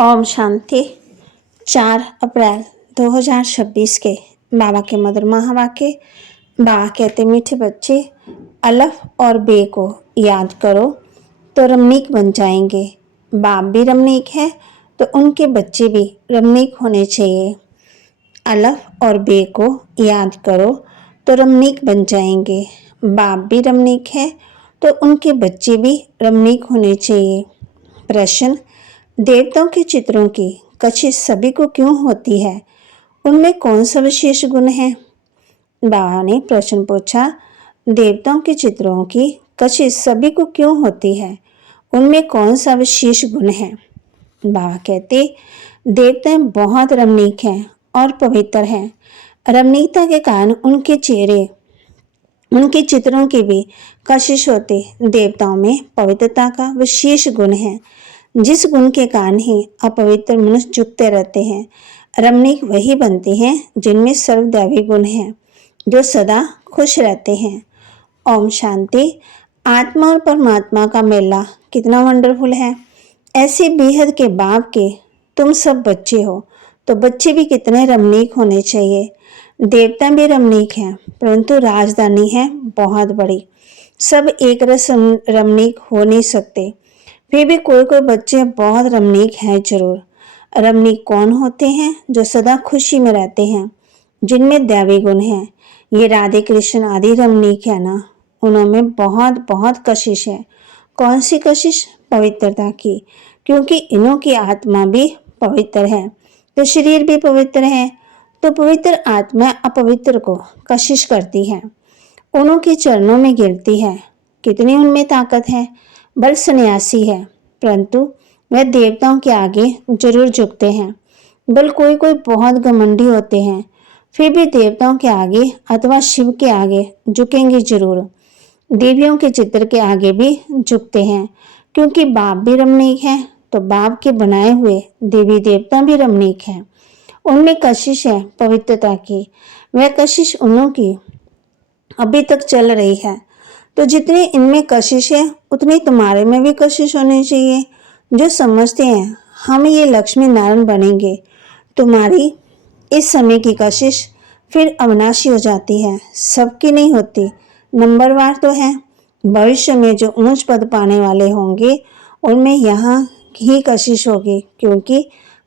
ओम शांति। 4 अप्रैल 2026 के बाबा के मधुर महावाक्य। बाबा कहते, मीठे बच्चे, अलफ और बे को याद करो तो रमणीक बन जाएंगे। बाप भी रमणीक है तो उनके बच्चे भी रमणीक होने चाहिए। अलफ और बे को याद करो तो रमणीक बन जाएंगे। बाप भी रमणीक है तो उनके बच्चे भी रमणीक होने चाहिए। प्रश्न, देवताओं के चित्रों की कशिश सभी को क्यों होती है? उनमें कौन सा विशेष गुण है? बाबा ने प्रश्न पूछा, देवताओं के चित्रों की कशिश सभी को क्यों होती है? उनमें कौन सा विशेष गुण है? बाबा कहते, देवता बहुत रमणीक हैं और पवित्र हैं। रमणीकता के कारण उनके चेहरे, उनके चित्रों की भी कशिश होती। देवताओं में पवित्रता का विशेष गुण है, जिस गुण के कारण ही अपवित्र मनुष्य झुकते रहते हैं। रमणीक वही बनते हैं जिनमें सर्वदैवी गुण हैं, जो सदा खुश रहते हैं। ओम शांति। आत्मा और परमात्मा का मेला कितना वंडरफुल है। ऐसे बेहद के बाप के तुम सब बच्चे हो, तो बच्चे भी कितने रमणीक होने चाहिए। देवता भी रमणीक हैं, परंतु राजधानी है बहुत बड़ी। सब एक रस रमणीक हो नहीं सकते। फिर भी कोई कोई बच्चे बहुत रमणीक हैं जरूर। रमणीक कौन होते हैं? जो सदा खुशी में रहते हैं, जिनमें दैवी गुण हैं। ये राधे कृष्ण आदि रमणीक है ना, उनमें बहुत बहुत कशिश है। कौन सी कशिश? पवित्रता की, क्योंकि इन्हों की आत्मा भी पवित्र है तो शरीर भी पवित्र है। तो पवित्र आत्मा अपवित्र को कशिश करती है, उन्हों के चरणों में गिरती है। कितनी उनमें ताकत है। बल सन्यासी है, परंतु वह देवताओं के आगे जरूर झुकते हैं। बल कोई कोई बहुत घमंडी होते हैं, फिर भी देवताओं के आगे अथवा शिव के आगे झुकेंगे जरूर। देवियों के चित्र के आगे भी झुकते हैं, क्योंकि बाप भी रमणीक है तो बाप के बनाए हुए देवी देवता भी रमणीक हैं। उनमें कशिश है पवित्रता की। वह कशिश उन्हों की अभी तक चल रही है। तो जितनी इनमें कशिश है उतनी तुम्हारे में भी कशिश होनी चाहिए। जो समझते हैं हम ये लक्ष्मी नारायण बनेंगे, तुम्हारी इस समय की कशिश फिर अविनाशी हो जाती है, सबकी नहीं होती, नंबरवार तो है। भविष्य में जो ऊंच पद पाने वाले होंगे उनमें यहाँ ही कशिश होगी, क्योंकि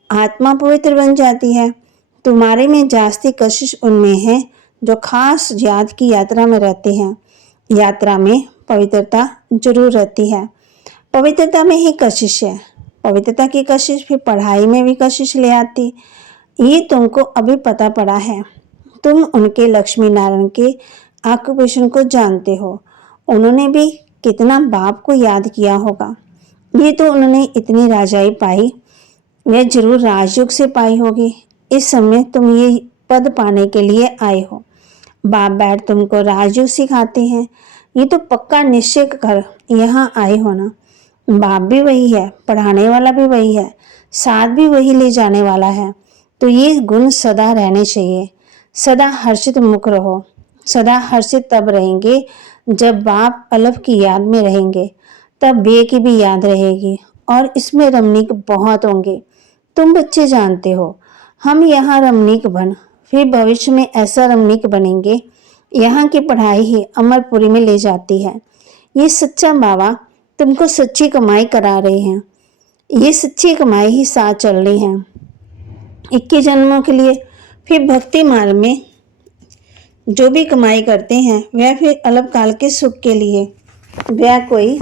आत्मा पवित्र बन जाती है। तुम्हारे में जास्ती कशिश उनमें है जो खास याद की यात्रा में रहते हैं। यात्रा में पवित्रता जरूर रहती है। पवित्रता में ही कशिश है। पवित्रता की कशिश फिर पढ़ाई में भी कशिश ले आती। ये तुमको अभी पता पड़ा है। तुम उनके लक्ष्मी नारायण के ऑक्यूपेशन को जानते हो। उन्होंने भी कितना बाप को याद किया होगा। ये तो उन्होंने इतनी राजाई पाई, वह जरूर राजयोग से पाई होगी। इस समय तुम ये पद पाने के लिए आए हो। बाप बैठ तुमको राजयोग सिखाते हैं। ये तो पक्का निश्चय कर यहाँ आए हो ना। बाप भी वही है, पढ़ाने वाला भी वही है, साथ भी वही ले जाने वाला है। तो ये गुण सदा रहने चाहिए। सदा हर्षित मुख रहो। सदा हर्षित तब रहेंगे जब बाप अलफ की याद में रहेंगे, तब बे की भी याद रहेगी। और इसमें रमणीक बहुत होंगे। तुम बच्चे जानते हो, हम यहाँ रमणीक बन फिर भविष्य में ऐसा रमणीक बनेंगे। यहाँ की पढ़ाई ही अमरपुरी में ले जाती है। ये सच्चा बाबा तुमको सच्ची कमाई करा रहे हैं। ये सच्ची कमाई ही साथ चल रही है 21 जन्मों के लिए। फिर भक्ति मार्ग में जो भी कमाई करते हैं वह फिर अलग काल के सुख के लिए, वह कोई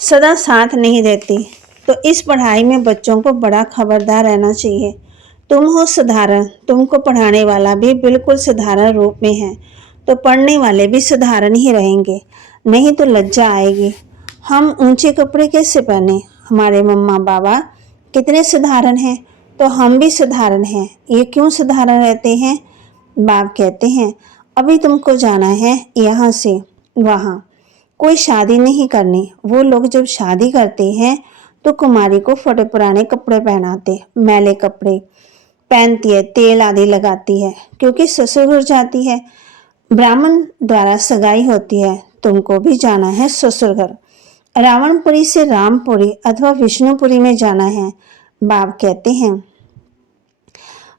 सदा साथ नहीं देती। तो इस पढ़ाई में बच्चों को बड़ा खबरदार रहना चाहिए। तुम हो साधारण, तुमको पढ़ाने वाला भी बिल्कुल साधारण रूप में है, तो पढ़ने वाले भी साधारण ही रहेंगे, नहीं तो लज्जा आएगी। हम ऊंचे कपड़े कैसे पहने? हमारे मम्मा बाबा कितने साधारण हैं, तो हम भी साधारण हैं। ये क्यों साधारण रहते हैं? बाप कहते हैं, अभी तुमको जाना है यहाँ से वहाँ। कोई शादी नहीं करनी। वो लोग जब शादी करते हैं तो कुमारी को फटे पुराने कपड़े पहनाते, मैले कपड़े पहनती है, तेल आदि लगाती है, क्योंकि ससुर घर जाती है। ब्राह्मण द्वारा सगाई होती है, तुमको भी जाना है ससुर घर। रावणपुरी से रामपुरी अथवा विष्णुपुरी में जाना है। बाप कहते हैं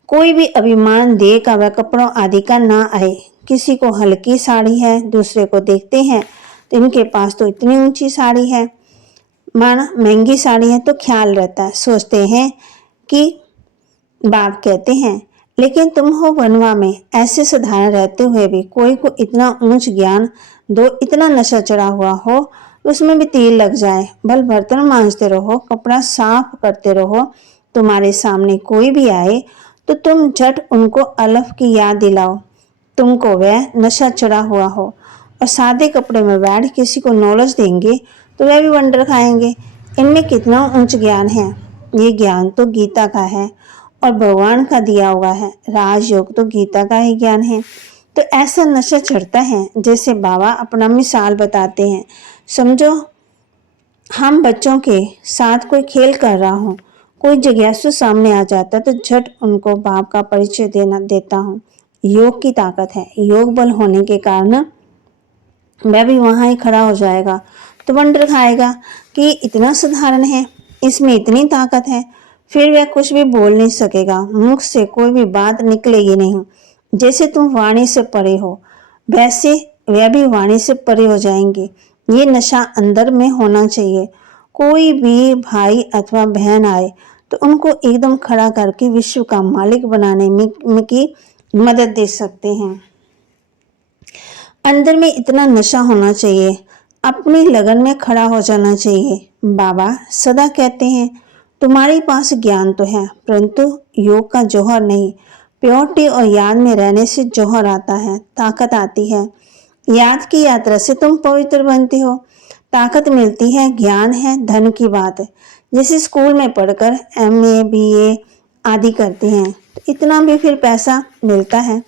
कोई भी अभिमान देह का व कपड़ों आदि का ना आए। किसी को हल्की साड़ी है, दूसरे को देखते हैं तो इनके पास तो इतनी ऊंची साड़ी है, माना महंगी साड़ी है, तो ख्याल रहता है, सोचते हैं कि बाप कहते हैं लेकिन तुम हो वनवा में, ऐसे साधारण रहते हुए भी कोई को इतना ऊंच ज्ञान दो, इतना नशा चढ़ा हुआ हो, उसमें भी तीर लग जाए, भल बर्तन मांजते रहो, कपड़ा साफ करते रहो, तुम्हारे सामने कोई भी आए तो तुम झट उनको अलफ की याद दिलाओ, तुमको वह नशा चढ़ा हुआ हो, और सादे कपड़े में बैठ किसी को नॉलेज देंगे तो वह भी वंडर खाएंगे, इनमें कितना ऊंच ज्ञान है। ये ज्ञान तो गीता का है और भगवान का दिया हुआ है, राजयोग तो गीता का ही ज्ञान है। तो ऐसा नशा चढ़ता है जैसे बाबा अपना मिसाल बताते हैं। समझो हम बच्चों के साथ कोई खेल कर रहा हूँ, कोई जिज्ञासु सामने आ जाता है तो झट उनको बाप का परिचय देता हूँ। योग की ताकत है, योग बल होने के कारण वह भी वहां ही खड़ा हो जाएगा तो वंडर खाएगा कि इतना साधारण है, इसमें इतनी ताकत है। फिर वह कुछ भी बोल नहीं सकेगा, मुख से कोई भी बात निकलेगी नहीं। जैसे तुम वाणी से परे हो वैसे वह भी वाणी से परे हो जाएंगे। ये नशा अंदर में होना चाहिए। कोई भी भाई अथवा बहन आए तो उनको एकदम खड़ा करके विश्व का मालिक बनाने में की मदद दे सकते हैं। अंदर में इतना नशा होना चाहिए, अपनी लगन में खड़ा हो जाना चाहिए। बाबा सदा कहते हैं तुम्हारे पास ज्ञान तो है परंतु योग का जौहर नहीं। प्योरिटी और याद में रहने से जौहर आता है, ताकत आती है। याद की यात्रा से तुम पवित्र बनते हो, ताकत मिलती है, ज्ञान है, धन की बात है। जैसे स्कूल में पढ़कर MA BA आदि करते हैं तो इतना भी फिर पैसा मिलता है,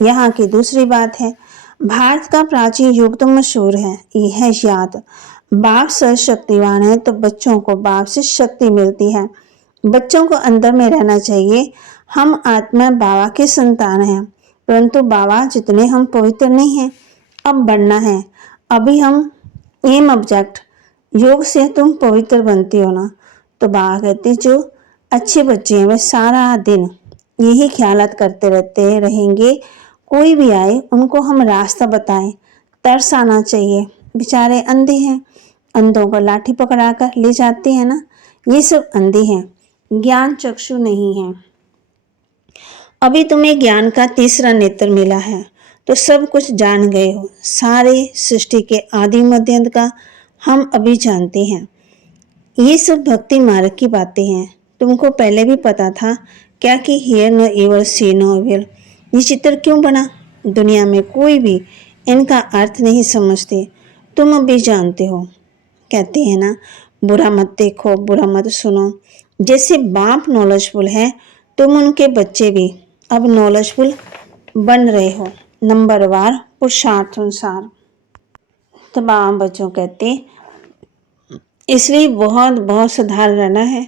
यहाँ की दूसरी बात है। भारत का प्राचीन युग तो मशहूर है, यह है याद। बाप सर्वशक्तिवान है तो बच्चों को बाप से शक्ति मिलती है। बच्चों को अंदर में रहना चाहिए, हम आत्मा बाबा के संतान हैं, परंतु बाबा जितने हम पवित्र नहीं हैं, अब बनना है। अभी हम एम ऑब्जेक्ट योग से तुम पवित्र बनती हो ना। तो बाबा कहते जो अच्छे बच्चे हैं वे सारा दिन यही ख्यालात करते रहते रहेंगे, कोई भी आए उनको हम रास्ता बताएं। तरस आना चाहिए, बेचारे अंधे हैं, अंधों को लाठी पकड़ाकर ले जाते हैं ना, ये सब अंधे हैं, ज्ञान चक्षु नहीं है। अभी तुम्हें ज्ञान का तीसरा नेत्र मिला है तो सब कुछ जान गए हो, सारे सृष्टि के आदि मध्य अंत का हम अभी जानते हैं। ये सब भक्ति मार्ग की बातें हैं, तुमको पहले भी पता था क्या कि hear no evil see no evil. ये चित्र क्यों बना? दुनिया में कोई भी इनका अर्थ नहीं समझते, तुम अभी जानते हो। कहते हैं ना बुरा मत देखो, बुरा मत सुनो। जैसे बाप नॉलेजफुल है तुम उनके बच्चे भी अब नॉलेजफुल बन रहे हो, नंबरवार पुरुषार्थ अनुसार। तमाम बच्चों कहते इसलिए बहुत बहुत सावधान रहना है।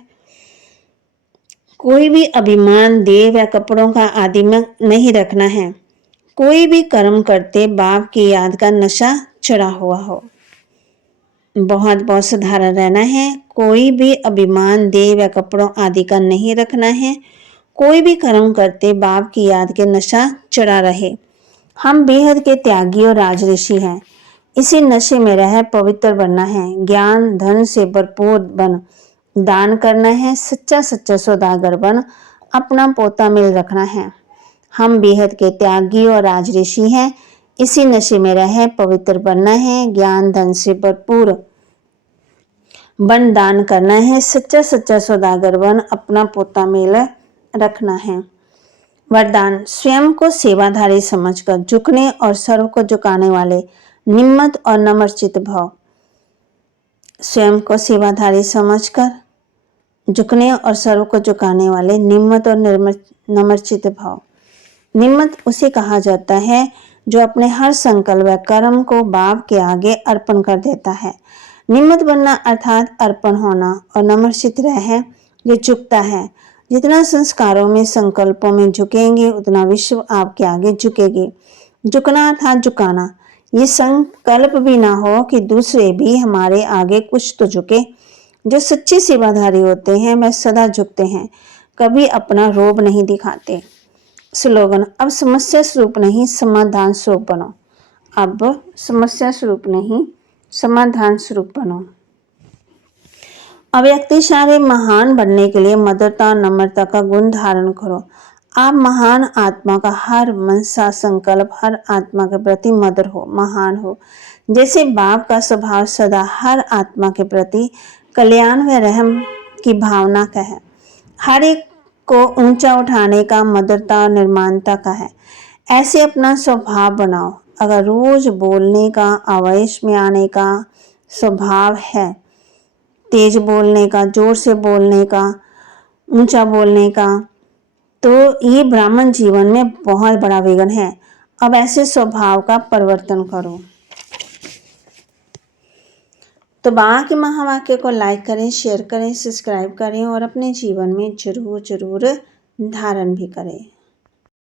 कोई भी अभिमान देह व कपड़ों का आदि में नहीं रखना है। कोई भी कर्म करते बाप की याद का नशा चढ़ा हुआ हो। बहुत बहुत साधारण रहना है। कोई भी अभिमान देह व कपड़ों आदि का नहीं रखना है। कोई भी कर्म करते बाप की याद के नशा चढ़ा रहे। हम बेहद के त्यागी और राजऋषि हैं, इसी नशे में रह पवित्र बनना है। ज्ञान धन से भरपूर बन, दान करना है, सच्चा सच्चा सौदागर बन, अपना पोता मिल रखना है। हम बेहद के त्यागी और राजऋषि हैं, इसी नशे में रह पवित्र बनना है। ज्ञान धन से भरपूर बन, दान करना है, सच्चा सच्चा सौदागर बन, अपना पोता मेल रखना है। वरदान स्वयं को सेवाधारी समझकर झुकने और सर्व को झुकाने वाले निम्मत और नम्रचित भाव। स्वयं को सेवाधारी समझकर झुकने और सर्व को झुकाने वाले निम्मत और नम्रचित भाव। निम्मत उसे कहा जाता है जो अपने हर संकल्प व कर्म को बाप के आगे अर्पण कर देता है। निम्मत बनना अर्थात अर्पण होना, और नम्रचित रह ये झुकता है। जितना संस्कारों में संकल्पों में झुकेंगे उतना विश्व आपके आगे झुकेगी। झुकना अर्थात झुकाना, ये संकल्प भी ना हो कि दूसरे भी हमारे आगे कुछ तो झुके। जो सच्चे सेवाधारी होते हैं वे सदा झुकते हैं, कभी अपना रोब नहीं दिखाते। स्लोगन, अब समस्या स्वरूप नहीं समाधान स्वरूप बनो। अब समस्या स्वरूप नहीं समाधान स्वरूप बनो। अव्यक्तिशाली महान बनने के लिए मधुरता नम्रता का गुण धारण करो। आप महान आत्मा का हर मन सा संकल्प हर आत्मा के प्रति मधुर हो, महान हो। जैसे बाप का स्वभाव सदा हर आत्मा के प्रति कल्याण व रहम की भावना का है, हर एक को ऊंचा उठाने का, मधुरता और निर्माणता का है। ऐसे अपना स्वभाव बनाओ। अगर रोज बोलने का, आवेश में आने का स्वभाव है, तेज बोलने का, जोर से बोलने का, ऊंचा बोलने का, तो ये ब्राह्मण जीवन में बहुत बड़ा विघ्न है। अब ऐसे स्वभाव का परिवर्तन करो। तो बाबा के महावाक्य को लाइक करें, शेयर करें, सब्सक्राइब करें और अपने जीवन में जरूर जरूर धारण भी करें।